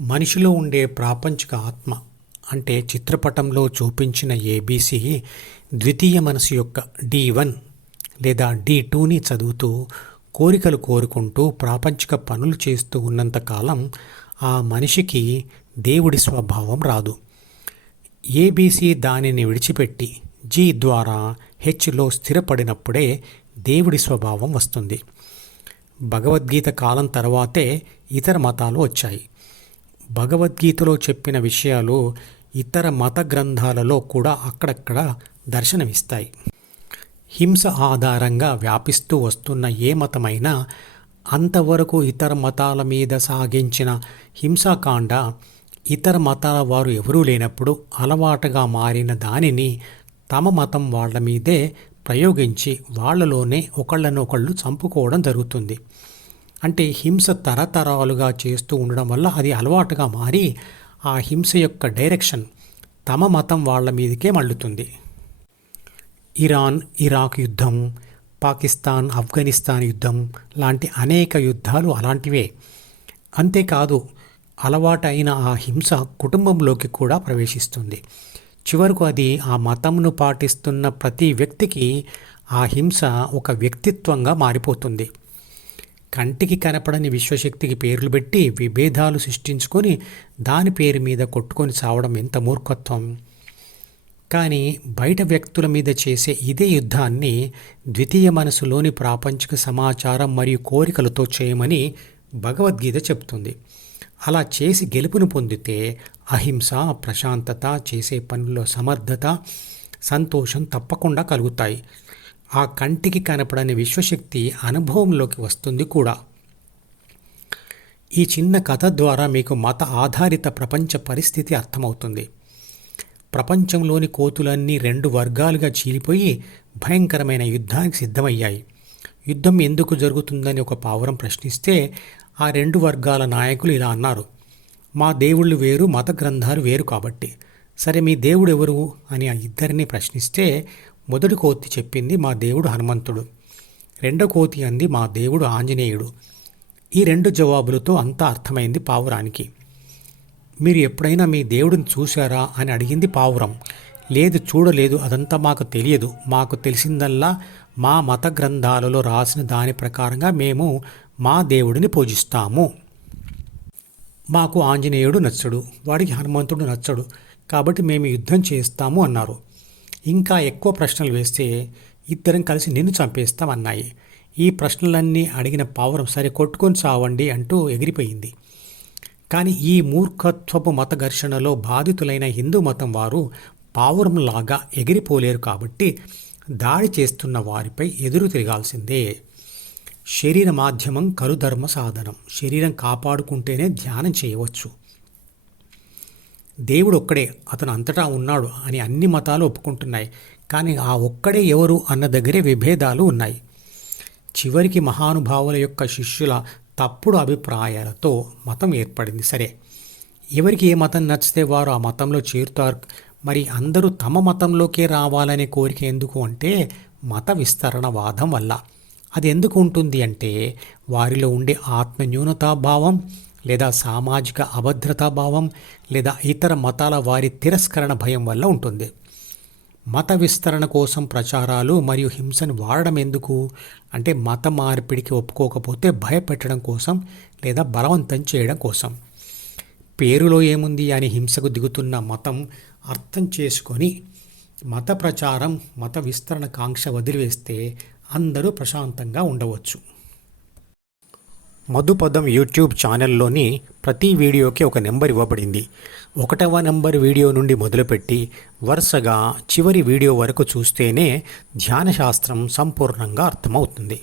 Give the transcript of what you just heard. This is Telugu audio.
మనిషిలో ఉండే ప్రాపంచిక ఆత్మ అంటే చిత్రపటంలో చూపించిన ఏబీసీ ద్వితీయ మనసు యొక్క D1 లేదా D2ని చదువుతూ కోరికలు కోరుకుంటూ ప్రాపంచిక పనులు చేస్తూ ఉన్నంతకాలం ఆ మనిషికి దేవుడి స్వభావం రాదు. ఏబీసీ దానిని విడిచిపెట్టి G ద్వారా Hలో స్థిరపడినప్పుడే దేవుడి స్వభావం వస్తుంది. భగవద్గీత కాలం తర్వాతే ఇతర మతాలు వచ్చాయి. భగవద్గీతలో చెప్పిన విషయాలు ఇతర మత గ్రంథాలలో కూడా అక్కడక్కడ దర్శనమిస్తాయి. హింస ఆధారంగా వ్యాపిస్తూ వస్తున్న ఏ మతమైనా అంతవరకు ఇతర మతాల మీద సాగించిన హింసాకాండ ఇతర మతాల వారు ఎవరూ లేనప్పుడు అలవాటుగా మారిన దానిని తమ మతం వాళ్ళ మీదే ప్రయోగించి వాళ్లలోనే ఒకళ్ళనొకళ్ళు చంపుకోవడం జరుగుతుంది. అంటే హింస తరతరాలుగా చేస్తూ ఉండడం వల్ల అది అలవాటుగా మారి ఆ హింస యొక్క డైరెక్షన్ తమ మతం వాళ్ళ మీదకే మళ్ళుతుంది. ఇరాన్ ఇరాక్ యుద్ధం, పాకిస్తాన్ ఆఫ్ఘనిస్తాన్ యుద్ధం లాంటి అనేక యుద్ధాలు అలాంటివే. అంతేకాదు అలవాటైన ఆ హింస కుటుంబంలోకి కూడా ప్రవేశిస్తుంది. చివరకు అది ఆ మతంను పాటిస్తున్న ప్రతి వ్యక్తికి ఆ హింస ఒక వ్యక్తిత్వంగా మారిపోతుంది. కంటికి కనపడని విశ్వశక్తికి పేర్లు పెట్టి విభేదాలు సృష్టించుకొని దాని పేరు మీద కొట్టుకొని చావడం ఎంత మూర్ఖత్వం. కానీ బయట వ్యక్తుల మీద చేసే ఇదే యుద్ధాన్ని ద్వితీయ మనసులోని ప్రాపంచిక సమాచారం మరియు కోరికలతో చేయమని భగవద్గీత చెప్తుంది. అలా చేసి గెలుపును పొందితే అహింస, ప్రశాంతత, చేసే పనుల్లో సమర్థత, సంతోషం తప్పకుండా కలుగుతాయి. ఆ కంటికి కనపడని విశ్వశక్తి అనుభవంలోకి వస్తుంది కూడా. ఈ చిన్న కథ ద్వారా మీకు మత ఆధారిత ప్రపంచ పరిస్థితి అర్థమవుతుంది. ప్రపంచంలోని కోతులన్నీ 2 వర్గాలుగా చీలిపోయి భయంకరమైన యుద్ధానికి సిద్ధమయ్యాయి. యుద్ధం ఎందుకు జరుగుతుందని ఒక పావురం ప్రశ్నిస్తే ఆ 2 వర్గాల నాయకులు ఇలా అన్నారు: మా దేవుళ్ళు వేరు, మత గ్రంథాలు వేరు కాబట్టి. సరే, మీ దేవుడు ఎవరు అని ఆ ఇద్దరిని ప్రశ్నిస్తే మొదటి కోతి చెప్పింది మా దేవుడు హనుమంతుడు. రెండో కోతి అంది మా దేవుడు ఆంజనేయుడు. ఈ 2 జవాబులతో అంతా అర్థమైంది పావురానికి. మీరు ఎప్పుడైనా మీ దేవుడిని చూశారా అని అడిగింది పావురం. లేదు, చూడలేదు, అదంతా మాకు తెలియదు. మాకు తెలిసిందల్లా మా మత గ్రంథాలలో రాసిన దాని ప్రకారంగా మేము మా దేవుడిని పూజిస్తాము. మాకు ఆంజనేయుడు నచ్చడు, వాడికి హనుమంతుడు నచ్చడు, కాబట్టి మేము యుద్ధం చేస్తాము అన్నారు. ఇంకా ఎక్కువ ప్రశ్నలు వేస్తే ఇద్దరం కలిసి నిన్ను చంపేస్తామన్నాయి. ఈ ప్రశ్నలన్నీ అడిగిన పావురం సరే కొట్టుకొని చావండి అంటూ ఎగిరిపోయింది. కానీ ఈ మూర్ఖత్వపు మత ఘర్షణలో బాధితులైన హిందూ మతం వారు పావురంలాగా ఎగిరిపోలేరు కాబట్టి దాడి చేస్తున్న వారిపై ఎదురు తిరగాల్సిందే. శరీర మాధ్యమం కరుధర్మ సాధనం. శరీరం కాపాడుకుంటేనే ధ్యానం చేయవచ్చు. దేవుడు ఒక్కడే, అతను అంతటా ఉన్నాడు అని అన్ని మతాలు ఒప్పుకుంటున్నాయి. కానీ ఆ ఒక్కడే ఎవరు అన్న దగ్గరే విభేదాలు ఉన్నాయి. చివరికి మహానుభావుల యొక్క శిష్యుల తప్పుడు అభిప్రాయాలతో మతం ఏర్పడింది. సరే, ఎవరికి ఏ మతం నచ్చితే వారు ఆ మతంలో చేరుతారు. మరి అందరూ తమ మతంలోకే రావాలనే కోరిక ఎందుకు అంటే మత విస్తరణవాదం వల్ల. అది ఎందుకు ఉంటుంది అంటే వారిలో ఉండే ఆత్మన్యూనతాభావం లేదా సామాజిక అభద్రతాభావం లేదా ఇతర మతాల వారి తిరస్కరణ భయం వల్ల ఉంటుంది. మత విస్తరణ కోసం ప్రచారాలు మరియు హింసను వాడడం ఎందుకు అంటే మత మార్పిడికి ఒప్పుకోకపోతే భయపెట్టడం కోసం లేదా బలవంతం చేయడం కోసం. పేరులో ఏముంది అని హింసకు దిగుతున్న మతం అర్థం చేసుకొని మత ప్రచారం, మత విస్తరణ కాంక్ష వదిలివేస్తే అందరూ ప్రశాంతంగా ఉండవచ్చు. మధుపదం యూట్యూబ్ ఛానల్లోని ప్రతి వీడియోకి ఒక నెంబర్ ఇవ్వబడింది. 1వ నెంబర్ వీడియో నుండి మొదలుపెట్టి వరుసగా చివరి వీడియో వరకు చూస్తేనే ధ్యానశాస్త్రం సంపూర్ణంగా అర్థమవుతుంది.